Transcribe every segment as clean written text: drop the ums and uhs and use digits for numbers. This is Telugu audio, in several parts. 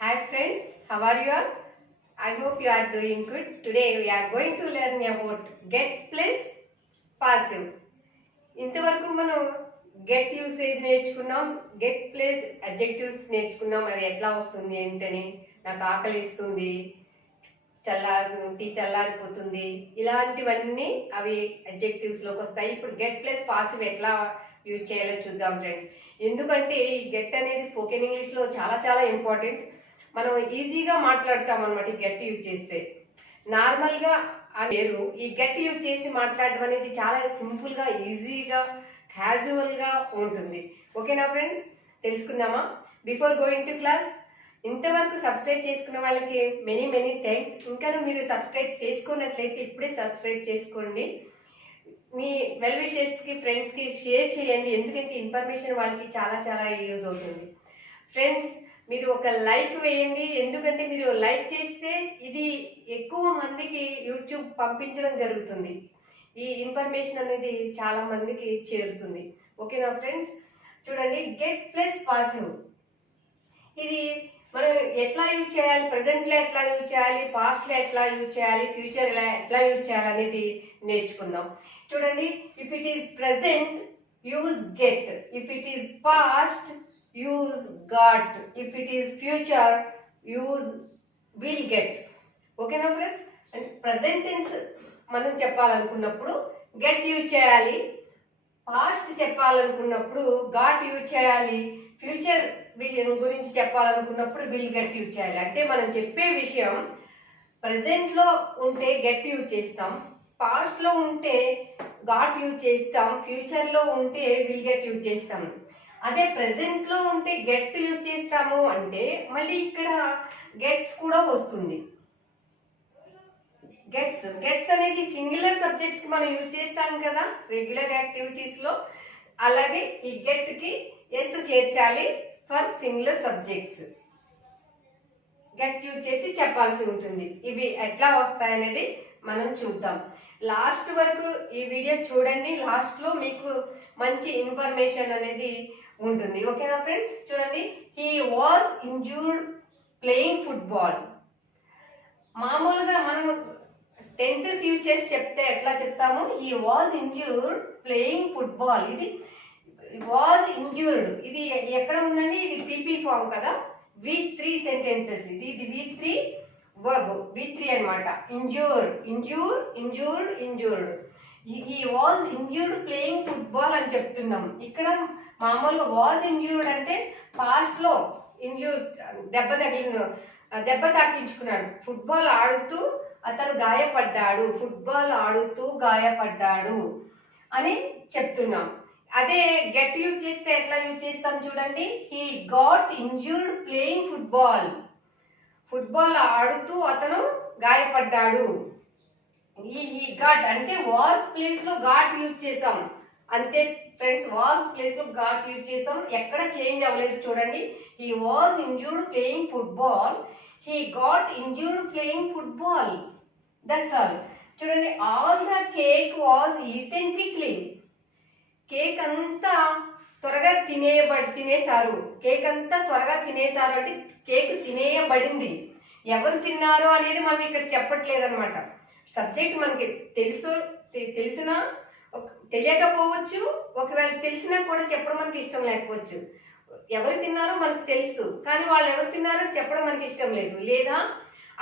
Hi friends, how are you all? I hope you are doing good. Today we are going to learn about get plus passive. ఇంతవరకు మనం గెట్ యూసేజ్ నేర్చుకున్నాం, గెట్ ప్లేస్ అడ్జెక్టివ్స్ నేర్చుకున్నాం. అది ఎట్లా వస్తుంది ఏంటని, నాకు ఆకలిస్తుంది, చల్లారిపోతుంది, ఇలాంటివన్నీ అవి అడ్జెక్టివ్స్లోకి వస్తాయి. ఇప్పుడు గెట్ ప్లస్ పాసివ్ ఎట్లా యూజ్ చేయాలో చూద్దాం ఫ్రెండ్స్. ఎందుకంటే ఈ గెట్ అనేది స్పోకెన్ ఇంగ్లీష్లో చాలా చాలా ఇంపార్టెంట్. మనం ఈజీగా మాట్లాడతాం అనమాట ఈ గెట్ యూజ్ చేస్తే. నార్మల్గా వేరు, ఈ గెట్ యూజ్ చేసి మాట్లాడడం అనేది చాలా సింపుల్గా, ఈజీగా, క్యాజువల్గా ఉంటుంది. ఓకేనా ఫ్రెండ్స్, తెలుసుకుందామా? బిఫోర్ గోయింగ్ టు క్లాస్, ఇంతవరకు సబ్స్క్రైబ్ చేసుకున్న వాళ్ళకి మెనీ మెనీ థ్యాంక్స్. ఇంకా మీరు సబ్స్క్రైబ్ చేసుకున్నట్లయితే ఇప్పుడే సబ్స్క్రైబ్ చేసుకోండి. మీ వెల్ విషర్స్కి, ఫ్రెండ్స్కి షేర్ చేయండి. ఎందుకంటే ఇన్ఫర్మేషన్ వాళ్ళకి చాలా చాలా యూజ్ అవుతుంది. ఫ్రెండ్స్, మీరు ఒక లైక్ వేయండి. ఎందుకంటే మీరు లైక్ చేస్తే ఇది ఎక్కువ మందికి యూట్యూబ్ పంపించడం జరుగుతుంది. ఈ ఇన్ఫర్మేషన్ అనేది చాలా మందికి చేరుతుంది. ఓకేనా ఫ్రెండ్స్, చూడండి గెట్ ప్లస్ పాసివ్. ఇది మనం ఎట్లా యూజ్ చేయాలి, ప్రజెంట్లో ఎట్లా యూజ్ చేయాలి, పాస్ట్లో ఎట్లా యూజ్ చేయాలి, ఫ్యూచర్ ఎట్లా యూజ్ చేయాలి అనేది నేర్చుకుందాం. చూడండి, if it is present use get, if it is past use got, if it is future use will get. ఓకేనా ఫ్రెండ్స్, అంటే ప్రజెంట్ టెన్స్ మనం చెప్పాలనుకున్నప్పుడు గెట్ యూజ్ చేయాలి, పాస్ట్ చెప్పాలనుకున్నప్పుడు గాట్ యూజ్ చేయాలి, ఫ్యూచర్ విషయం గురించి చెప్పాలనుకున్నప్పుడు విల్ గెట్ యూజ్ చేయాలి. అంటే మనం చెప్పే విషయం ప్రజెంట్లో ఉంటే గెట్ యూజ్ చేస్తాం, పాస్ట్లో ఉంటే గాట్ యూజ్ చేస్తాం, ఫ్యూచర్లో ఉంటే విల్ గెట్ యూజ్ చేస్తాం. అదే ప్రెజెంట్లో ఉంటే గెట్ యూజ్ చేస్తాము అంటే మళ్ళీ ఇక్కడ గెట్స్ కూడా వస్తుంది. గెట్స్ అనేది సింగులర్ సబ్జెక్ట్స్ కి మనం యూజ్ చేస్తాం కదా రెగ్యులర్ యాక్టివిటీస్ లో. అలాగే ఈ గెట్ కి ఎస్ చేర్చాలి for singular subjects. Get use చేసి చెప్పాల్సి ఉంటుంది. ఇవి ఎట్లా వస్తాయనేది మనం చూద్దాం. లాస్ట్ వరకు ఈ వీడియో చూడండి, లాస్ట్ లో మీకు మంచి ఇన్ఫర్మేషన్ అనేది ఉంటుంది. ఓకేనా ఫ్రెండ్స్, చూడండి, he was injured playing football. మామూలుగా మనం టెన్సెస్ యూజ్ చేసి చెప్తే ఎట్లా చెప్తాము, he was injured playing football. ఇది వాజ్ ఇంజూర్డ్, ఇది ఎక్కడ ఉందండి, ఇది పీపీ ఫామ్ కదా, V3 సెంటెన్సెస్. ఇది V3 వర్బ్, V3 అనమాట. Injured. He was injured playing football అని చెప్తున్నాం. ఇక్కడ మామూలుగా వాజ్ ఇంజూర్డ్ అంటే పాస్ట్ లో ఇంజూర్, దెబ్బ తాకించుకున్నాడు. ఫుట్బాల్ ఆడుతూ అతను గాయపడ్డాడు, ఫుట్బాల్ ఆడుతూ గాయపడ్డాడు అని చెప్తున్నాం. అదే గెట్ యూజ్ చేస్తే ఎట్లా యూజ్ చేస్తాం చూడండి, he got injured playing football ఆడుతూ అతను గాయపడ్డాడు. ఈ గాట్ అంటే వాజ్ ప్లేస్ లో గాట్ యూజ్ చేసాం అంతే ఫ్రెండ్స్. వాజ్ ప్లేస్ లో గాట్ యూజ్ చేసాం, ఎక్కడ చేంజ్ అవ్వలేదు. చూడండి, he was injured playing football, he got injured playing football, that's all. చూడండి, all the cake was eaten quickly. Cake అంతా త్వరగా తినేసారు. కేక్ అంతా త్వరగా తినేసారు అంటే కేక్ తినేయబడింది. ఎవరు తిన్నారు అనేది మనం ఇక్కడ చెప్పట్లేదు అనమాట. సబ్జెక్ట్ మనకి తెలిసినా తెలియకపోవచ్చు, ఒకవేళ తెలిసినా కూడా చెప్పడం మనకి ఇష్టం లేకపోవచ్చు. ఎవరు తిన్నారో మనకు తెలుసు, కానీ వాళ్ళు ఎవరు తిన్నారో చెప్పడం మనకి ఇష్టం లేదు, లేదా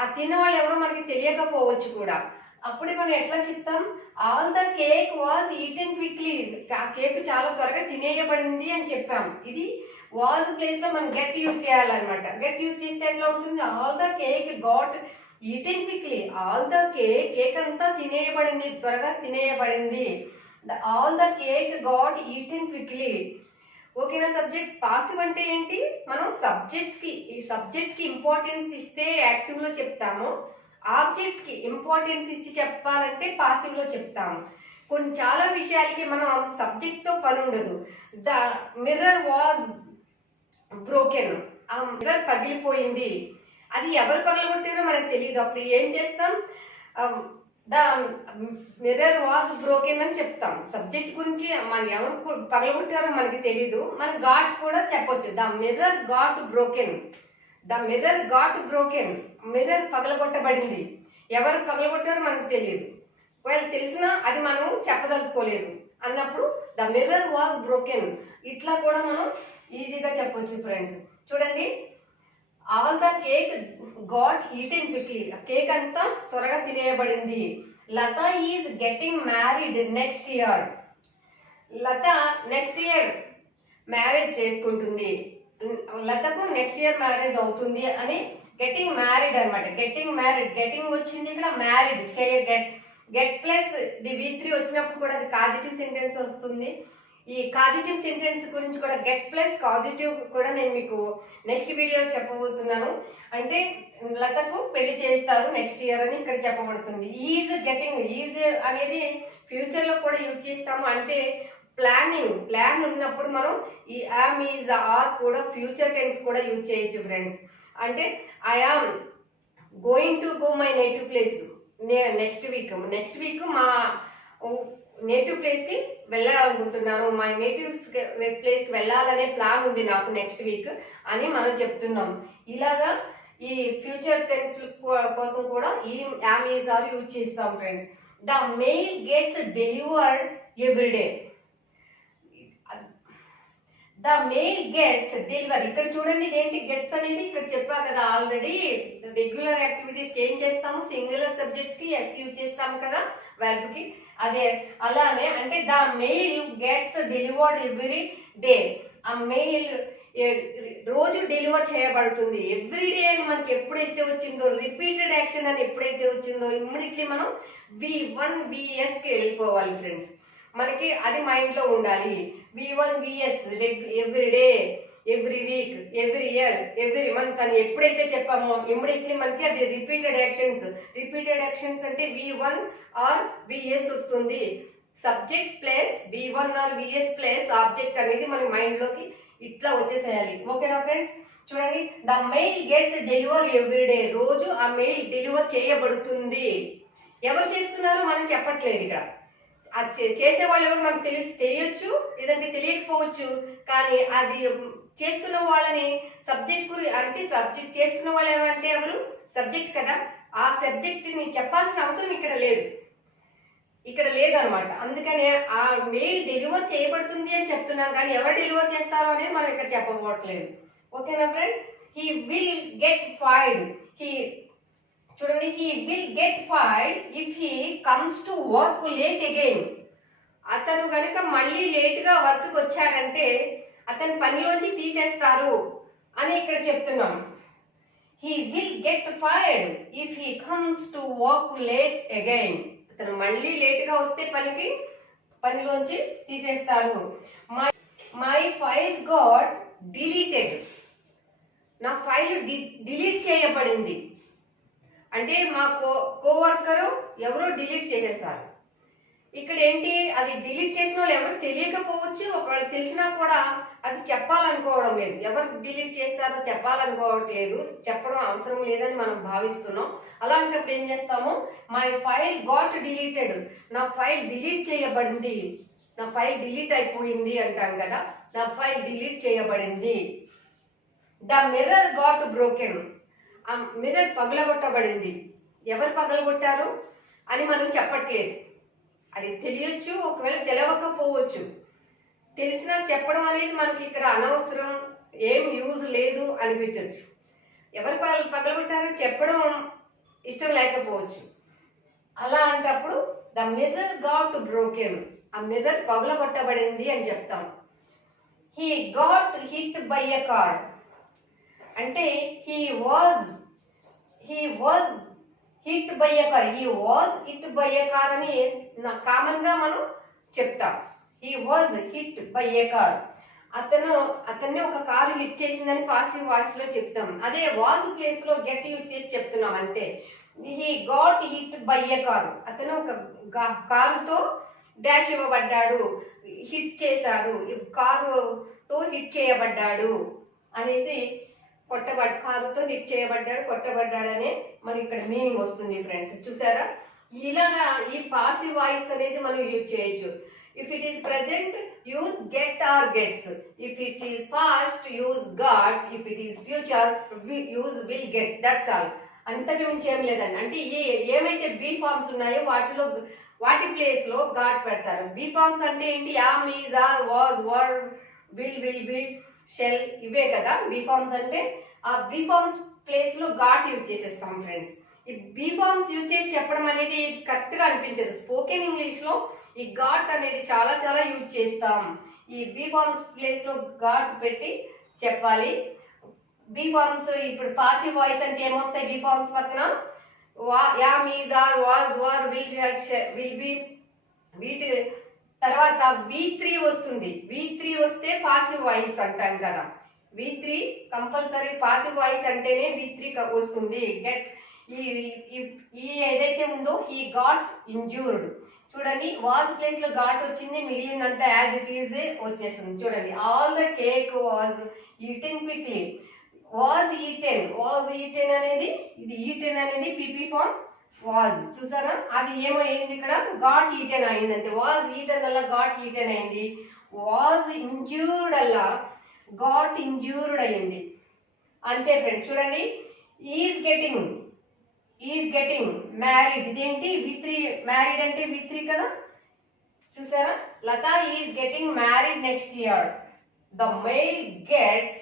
ఆ తిన్న వాళ్ళు ఎవరో మనకి తెలియకపోవచ్చు కూడా. అప్పుడే మనం ఎట్లా చెప్తాం, all the cake was eaten quickly, ఆ కేక్ చాలా త్వరగా తినేయబడింది అని చెప్పాం. ఇది వాజ్ ప్లేస్ లో మనం గెట్ యూజ్ చేయాలన్నమాట. గెట్ యూజ్ చేస్తే ఎట్లా ఉంటుంది, all the cake got eaten quickly. All the cake అంతా తినేయబడింది, త్వరగా తినేయబడింది. All the cake got eaten quickly. ఓకేనా సబ్జెక్ట్స్. పాసివ్ అంటే ఏంటి, మనం సబ్జెక్ట్ కి ఇంపార్టెన్స్ ఇస్తే యాక్టివ్ లో చెప్తాము, ఆబ్జెక్ట్ కి ఇంపార్టెన్స్ ఇచ్చి చెప్పాలంటే పాసివ్ లో చెప్తాము. చాలా విషయాలకి మనం సబ్జెక్ట్ తో పని ఉండదు. ద మిర్రర్ వాజ్ బ్రోకెన్, ఆ మిర్రర్ పగిలిపోయింది. అది ఎవరు పగలగొట్టారో మనకు తెలియదు. అప్పుడు ఏం చేస్తాం, ద మిర్రర్ వాజ్ బ్రోకెన్ అని చెప్తాం. సబ్జెక్ట్ గురించి మనం ఎవరు పగలగొట్టారో మనకి తెలీదు, మన గాట్ కూడా చెప్పొచ్చు, the mirror got broken, the mirror got broken, mirror పగలగొట్టబడింది. ఎవరు పగలగొట్టారో మనకు తెలియదు, ఒకవేళ తెలిసినా అది మనం చెప్పదలుచుకోలేదు అన్నప్పుడు ద మిర్రర్ వాజ్ బ్రోకెన్. ఇట్లా కూడా మనం ఈజీగా చెప్పొచ్చు ఫ్రెండ్స్. చూడండి, all the cake got eaten quickly, cake అంతా త్వరగా తినేయబడింది. Lata is getting married next year, Lata next year marriage చేసుకుంటుంది, లతకు నెక్స్ట్ ఇయర్ మ్యారేజ్ అవుతుంది అని గెట్టింగ్ మ్యారీడ్ అనమాట. గెట్టింగ్ మ్యారీడ్, గెట్టింగ్ వచ్చింది ఇక్కడ, married get plus the V3 వచ్చినప్పుడు కూడా అది కాజిటివ్ సెంటెన్స్ వస్తుంది. ఈ కాజిటివ్ సెంటెన్స్ గురించి కూడా గెట్ ప్లస్ కాజిటివ్ కూడా నేను మీకు నెక్స్ట్ వీడియో చెప్పబోతున్నాను. అంటే లతకు పెళ్లి చేస్తారు నెక్స్ట్ ఇయర్ అని ఇక్కడ చెప్పబడుతుంది. ఈజ్ గెటింగ్, ఈజ్ అనేది ఫ్యూచర్ లో కూడా యూజ్ చేస్తాము. అంటే ప్లాన్ ఉన్నప్పుడు మనం ఈ యామ్, ఈజ్, ఆర్ కూడా ఫ్యూచర్ టెన్స్ కూడా యూజ్ చేయొచ్చు ఫ్రెండ్స్. అంటే I am going to go my native place, next week మా నేటివ్ ప్లేస్కి వెళ్ళాలనుకుంటున్నాను, మై నేటివ్ ప్లేస్కి వెళ్ళాలనే ప్లాన్ ఉంది నాకు నెక్స్ట్ వీక్ అని మనం చెప్తున్నాం. ఇలాగా ఈ ఫ్యూచర్ టెన్స్ కోసం కూడా ఈ యామ్, ఈజ్, ఆర్ యూజ్ చేస్తాం friends. The mail gets delivered everyday, the mail gets deliver. ఇక్కడ చూడండి, ఇదేంటి గెట్స్ అనేది ఇక్కడ చెప్పా కదా ఆల్రెడీ. రెగ్యులర్ యాక్టివిటీస్కి ఏం చేస్తాము, సింగులర్ సబ్జెక్ట్స్కి ఎస్ యూజ్ చేస్తాము కదా వెర్బ్కి. అదే అలానే అంటే the mail gets delivered every day, ఆ మెయిల్ రోజు డెలివర్ చేయబడుతుంది. ఎవ్రీ డే అని మనకి ఎప్పుడైతే వచ్చిందో, రిపీటెడ్ యాక్షన్ అని ఎప్పుడైతే వచ్చిందో ఇమ్మీడియట్లీ మనం V1 VSకి వెళ్ళిపోవాలి ఫ్రెండ్స్. మనకి అది మైండ్లో ఉండాలి. V1 VS every day, every week, every year, every month అని ఎప్పుడైతే చెప్పామో ఇమ్మీడియట్లీ మనకి అది రిపీటెడ్ యాక్షన్స్ అంటే V1 ఆర్ VS వస్తుంది. Subject plus V1 or VS plus object అనేది మన మైండ్లోకి ఇట్లా వచ్చేసేయాలి. ఓకేనా ఫ్రెండ్స్? చూడండి, the mail gets deliver every day, రోజు ఆ మెయిల్ డెలివర్ చేయబడుతుంది. ఎవరు చేస్తున్నారో మనం చెప్పట్లేదు ఇక్కడ. అది చేసేవాళ్ళు ఎవరు మనకు తెలియచ్చు, లేదంటే తెలియకపోవచ్చు. కానీ అది చేస్తున్న వాళ్ళని సబ్జెక్ట్ అంటే సబ్జెక్ట్ చేస్తున్న వాళ్ళు ఏమంటే ఎవరు, సబ్జెక్ట్ కదా. ఆ సబ్జెక్ట్ని చెప్పాల్సిన అవసరం ఇక్కడ లేదనమాట. అందుకనే ఆ మెయిల్ డెలివర్ చేయబడుతుంది అని చెప్తున్నాం, కానీ ఎవరు డెలివర్ చేస్తారో అనేది మనం ఇక్కడ చెప్పబోట్లేదు. ఓకేనా friend? He will get fired, చూడండి, he will get fired if he comes to work late again. అతను కనుక మళ్ళీ లేట్గా వర్క్కి వచ్చాడంటే అతని పనిలోంచి తీసేస్తారు అని ఇక్కడ చెప్తున్నాం. He will get fired if he comes to work late again. అతను మళ్ళీ లేట్గా వస్తే పనిలోంచి తీసేస్తారు. మై ఫైల్ గాట్ డిలీటెడ్, నా ఫైల్ డిలీట్ చేయబడింది. అంటే మా కోవర్కరు ఎవరో డిలీట్ చేసేసారు. ఇక్కడ ఏంటి, అది డిలీట్ చేసిన వాళ్ళు ఎవరు తెలియకపోవచ్చు, ఒకవేళ తెలిసినా కూడా అది చెప్పాలనుకోవడం లేదు. ఎవరు డిలీట్ చేస్తారో చెప్పాలనుకోవట్లేదు, చెప్పడం అవసరం లేదని మనం భావిస్తున్నాం. అలాంటప్పుడు ఏం చేస్తాము, మై ఫైల్ గాట్ డిలీటెడ్, నా ఫైల్ డిలీట్ చేయబడింది, నా ఫైల్ డిలీట్ అయిపోయింది అంటాం కదా, నా ఫైల్ డిలీట్ చేయబడింది. ద మిర్రర్ గాట్ బ్రోకెన్, ఆ మిర్రర్ పగలగొట్టబడింది. ఎవరు పగలగొట్టారు అని మనం చెప్పట్లేదు. అది తెలియచ్చు, ఒకవేళ తెలవకపోవచ్చు. తెలిసినా చెప్పడం అనేది మనకి ఇక్కడ అనవసరం, ఏం యూజ్ లేదు అనిపించవచ్చు. ఎవరు పగలగొట్టారో చెప్పడం ఇష్టం లేకపోవచ్చు. అలా అంటప్పుడు ద మిర్రర్ గాట్ బ్రోకెన్, ఆ మిర్రర్ పగలగొట్టబడింది అని చెప్తాం. He got hit by a car, అంటే he was hit by a car, he was hit by a car అని కామన్ గా మనం చెప్తాం. He was hit by a car, అతన్ని ఒక కారు హిట్ చేసిందని పాసివ్ వాయిస్ లో చెప్తాం. అదే వాజ్ ప్లేస్ లో గెట్ యూజ్ చేసి చెప్తున్నాం అంతే. He got hit by a car, అతను ఒక కారుతో డాష్ ఇవ్వబడ్డాడు, హిట్ చేశాడు, కారుతో హిట్ చేయబడ్డాడు అనేసి కారుతో హిట్ చేయబడ్డాడు, కొట్టబడ్డాడు అనే మనకి ఇక్కడ మీనింగ్ వస్తుంది ఫ్రెండ్స్. చూసారా, ఇలాగా ఈ పాసివ్ వాయిస్ అనేది మనం యూజ్ చేయొచ్చు. If it is present use get or gets. If it is past, use got. If it is future, use will get. That's all. అంతకు మించి ఏం లేదండి. అంటే ఏమైతే బీ ఫార్మ్స్ ఉన్నాయో వాటి ప్లేస్ లో గాట్ పెడతారు. బీ ఫార్మ్స్ అంటే ఏంటి? Am, is, are, was, were, will be, shall, ఇవే కదా బీ ఫార్మ్స్ అంటే. ఆ బీ ఫార్మ్స్ ప్లేస్ లో గాట్ యూజ్ చేసేస్తాం ఫ్రెండ్స్. ఈ బీ ఫార్మ్స్ యూజ్ చేసి చెప్పడం అనేది కరెక్ట్ గా అనిపించదు. స్పోకెన్ ఇంగ్లీష్ లో ఈ గాట్ అనేది చాలా చాలా యూజ్ చేస్తాం. ఈ బీ ఫార్మ్స్ ప్లేస్ లో గాట్ పెట్టి చెప్పాలి. బీ ఫార్మ్స్ ఇప్పుడు పాసివ్ వాయిస్ అంటే ఏమొస్తాయి? బీ ఫార్మ్స్ పక్కన am, is, are, was, were, will be, వీటి తర్వాత V3 వస్తుంది. V3 వస్తే పాసివ్ వాయిస్ అంటాం కదా. V3 కంపల్సరీ పాసివ్ వాయిస్ అంటేనే V3 వస్తుంది. గెట్ ఈ ఏదైతే ఉందో ఈ గాట్ ఇంజూర్డ్. చూడండి, వాజ్ ప్లేస్ లో గాట్ వచ్చింది, మిగిలినంతా యాజ్ ఇట్ ఈజ్ వచ్చేస్తుంది. చూడండి, all the cake was eaten quickly. Was eaten అనేది పీపీ ఫార్మ్ వాజ్. చూసారా, అది ఏమో అయింది ఇక్కడ, గాట్ ఈటెన్ అయింది అంతే. వాజ్ ఈటెన్ అలా గాట్ ఈటెన్ అయింది. వాజ్ ఇంజ్యూర్డ్ అలా గాట్ ఇంజ్యూర్డ్ అయింది అంతే ఫ్రెండ్స్. చూడండి, ఈజ్ గెటింగ్ మ్యారీడ్. ఇదేంటి? V3. మ్యారీడ్ అంటే V3 కదా. చూసారా, Lata is getting married next year. The mail gets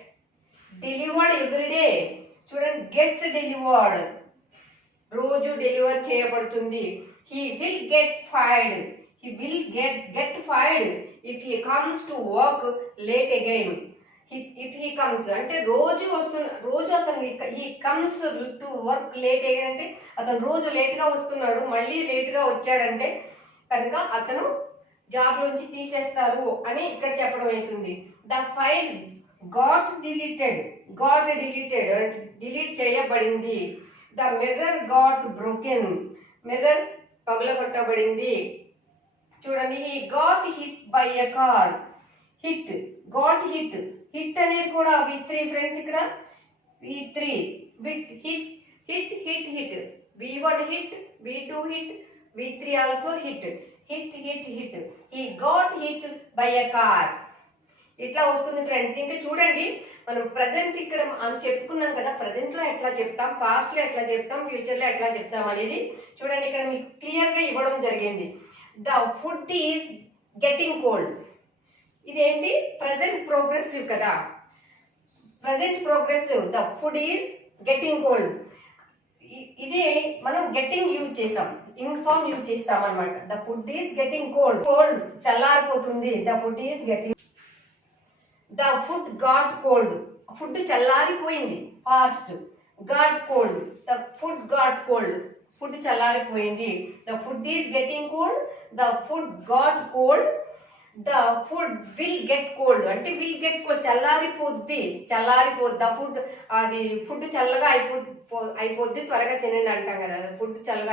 delivered every day. చూడండి, గెట్స్ డెలివర్డ్, రోజు డెలివర్ చేయబడుతుంది. He will get fired. Get fired if he comes to work late again. If he comes అంటే రోజు అతను he comes to work late again అంటే అతను రోజు లేట్ గా వస్తున్నాడు, మళ్ళీ లేట్ గా వచ్చాడంటే కనుక అతను జాబ్ నుంచి తీసేస్తారు అని ఇక్కడ చెప్పడం అవుతుంది. The file got deleted delete చేయబడింది. The mirror got broken. Mirror పగలగొట్టబడింది. చూడండి, he got hit by a car. Got hit అనేది కూడా V3 ఫ్రెండ్స్. ఇక్కడ V3 hit V1 hit, V2 hit, V3 also hit. He got hit by a car. ఇట్లా వస్తుంది ఫ్రెండ్స్. ఇంకా చూడండి, మనం ప్రజెంట్ ఇక్కడ చెప్పుకున్నాం కదా, ప్రజెంట్ లో ఎట్లా చెప్తాం, పాస్ట్ లో ఎట్లా చెప్తాం, ఫ్యూచర్ లో ఎట్లా చెప్తాం అనేది చూడండి. ఇక్కడ మీకు క్లియర్ గా ఇవ్వడం జరిగింది. The food is getting cold. ఇదేంటి? ప్రజెంట్ ప్రోగ్రెసివ్ కదా. Present progressive. The food is getting cold. ఇది మనం గెట్టింగ్ యూజ్ చేస్తాం, ఇంగ్ ఫార్మ్ యూజ్ చేస్తాం అనమాట. The food is getting cold చల్లారిపోతుంది. The food is getting. The food got cold. Food చల్లారిపోయింది fast. Got cold. The food got cold. Food చల్లారిపోయింది. The food is getting cold. The food got cold. The food will get cold అంటే విల్ గెట్ కోల్డ్ చల్లారిపోద్ది. ద ఫుడ్ అది ఫుడ్ చల్లగా అయిపోద్ది, త్వరగా తినండి అంటాం కదా. ఫుడ్ చల్లగా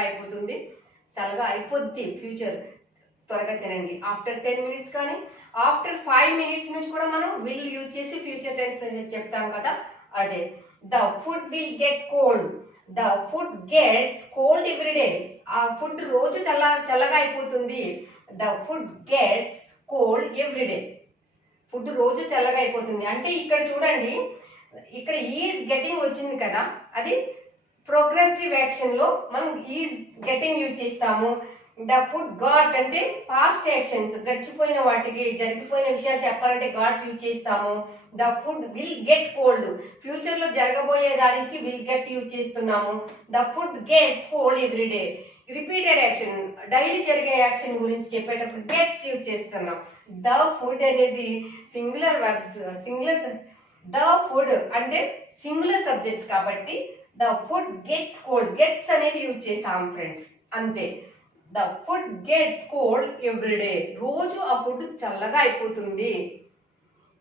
అయిపోద్ది ఫ్యూచర్, త్వరగా తినండి. ఆఫ్టర్ 10 minutes కానీ ఆఫ్టర్ 5 minutes నుంచి కూడా మనం విల్ యూజ్ చేసి ఫ్యూచర్ టెన్స్ చెప్తాం కదా, అదే. The food will get cold. The food gets cold every day. ఆ ఫుడ్ రోజు చల్లగా అయిపోతుంది. The food gets cold every day. Food రోజు చల్లగా అయిపోతుంది అంటే ఇక్కడ చూడండి, ఇక్కడ ఈజ్ గెటింగ్ వచ్చింది కదా, అది ప్రోగ్రెసివ్ యాక్షన్ లో మనం ఈజ్ గెటింగ్ యూజ్ చేస్తాము. ద ఫుడ్ గాట్ అంటే పాస్ట్ యాక్షన్స్, గడిచిపోయిన వాటికి జరిగిపోయిన విషయాలు చెప్పాలంటే గాట్ యూజ్ చేస్తాము. The food will get cold, future లో జరగబోయే దానికి విల్ గెట్ యూజ్ చేస్తున్నాము. The food gets cold every day. Repeated action, daily జరిగే యాక్షన్ గురించి చెప్పేటప్పుడు గెట్స్ యూజ్ చేస్తున్నాం. ద ఫుడ్ అనేది సింగులర్ వర్బ్స్, ద ఫుడ్ అంటే సింగులర్ సబ్జెక్ట్స్ కాబట్టి the food gets cold, gets అనేది యూజ్ చేస్తాం ఫ్రెండ్స్, అంతే. The food gets cold every day, రోజు ఆ ఫుడ్ చల్లగా అయిపోతుంది.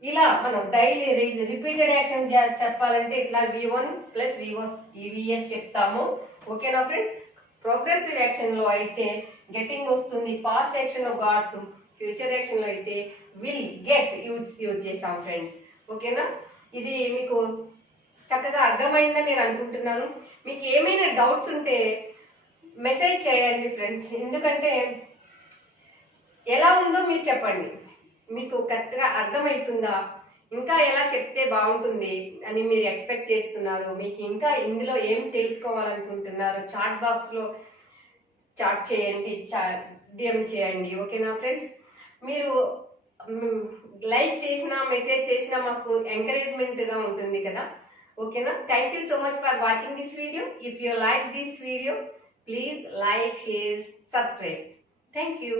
ఇలా మనం డైలీ రిపీటెడ్ యాక్షన్ చెప్పాలంటే ఇట్లా V1 + VS చెప్తాము. ఓకేనా ఫ్రెండ్స్? ప్రోగ్రెసివ్ యాక్షన్ లో అయితే గెటింగ్ వస్తుంది, పాస్ట్ యాక్షన్ లో గాట్, ఫ్యూచర్ యాక్షన్ లో అయితే విల్ గెట్ యూజ్ చేస్తాం ఫ్రెండ్స్. ఓకేనా? ఇది మీకు చక్కగా అర్థమైందని నేను అనుకుంటున్నాను. మీకు ఏమైనా డౌట్స్ ఉంటే మెసేజ్ చేయండి ఫ్రెండ్స్, ఎందుకంటే ఎలా ఉందో మీరు చెప్పండి. మీకు కరెక్ట్గా అర్థమవుతుందా, ఇంకా ఎలా చెప్తే బాగుంటుంది అని మీరు ఎక్స్పెక్ట్ చేస్తున్నారు, మీకు ఇంకా ఇందులో ఏం తెలుసుకోవాలనుకుంటున్నారు, చాట్ బాక్స్లో చాట్ చేయండి, డిఎం చేయండి. ఓకేనా ఫ్రెండ్స్? మీరు లైక్ చేసినా మెసేజ్ చేసినా మాకు ఎంకరేజ్మెంట్గా ఉంటుంది కదా. ఓకేనా? Thank you so much for watching this video. If you like this video, please like, share, subscribe. Thank you.